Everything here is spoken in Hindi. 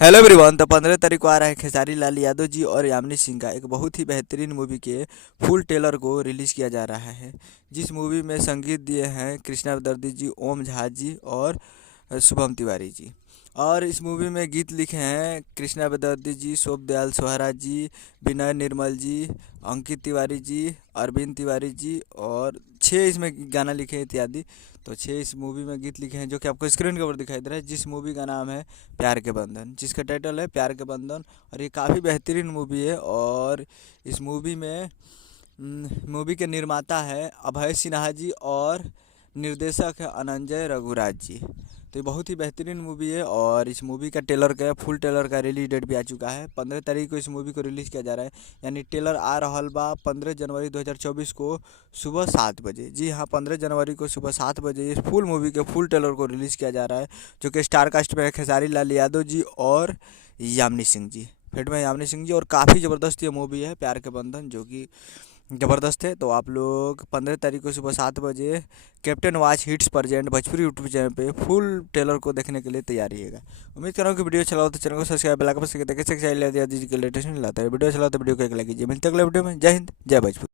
Hello everyone. तो 15 तारीख को आ रहा है खेसारी लाल यादव जी और यामिनी सिंह का एक बहुत ही बेहतरीन मूवी के फुल ट्रेलर को रिलीज़ किया जा रहा है, जिस मूवी में संगीत दिए हैं कृष्णा दर्दी जी, ओम झा जी और शुभम तिवारी जी। और इस मूवी में गीत लिखे हैं कृष्णा बेदर्दी जी, शोभ दयाल सोहरा जी, विनय निर्मल जी, अंकित तिवारी जी, अरविंद तिवारी जी और 6 इसमें गाना लिखे हैं इत्यादि। तो 6 इस मूवी में गीत लिखे हैं जो कि आपको स्क्रीन के ऊपर दिखाई दे रहा है, जिस मूवी का नाम है प्यार के बंधन, जिसका टाइटल है प्यार के बंधन। और ये काफ़ी बेहतरीन मूवी है। और इस मूवी में मूवी के निर्माता है अभय सिन्हा जी और निर्देशक है अनंजय रघुराज जी। तो ये बहुत ही बेहतरीन मूवी है। और इस मूवी का ट्रेलर का फुल ट्रेलर का रिलीज डेट भी आ चुका है। 15 तारीख को इस मूवी को रिलीज़ किया जा रहा है, यानी ट्रेलर आ रहल बा 15 जनवरी 2024 को सुबह 7 बजे। जी हाँ, 15 जनवरी को सुबह 7 बजे इस फुल मूवी के फुल ट्रेलर को रिलीज़ किया जा रहा है, जो कि स्टार कास्ट में है खेसारी लाल यादव जी और यामिनी सिंह जी। फिर में यामिनी सिंह जी। और काफ़ी ज़बरदस्त ये मूवी है प्यार के बंधन, जो कि ज़बरदस्त है। तो आप लोग 15 तारीख को सुबह 7 बजे captain watch hits present Bhojpuri YouTube channel पे फुल ट्रेलर को देखने के लिए तैयार रहिएगा। उम्मीद कर रहा हूँ कि वीडियो चलाओ तो चैनल को सब्सक्राइब बेल आइकन प्रेस करके देख सकते हैं, लेटेस्ट वीडियो को एक लाइक कीजिए। मिलते हैं अगले वीडियो में। जय हिंद, जय भोजपुरी।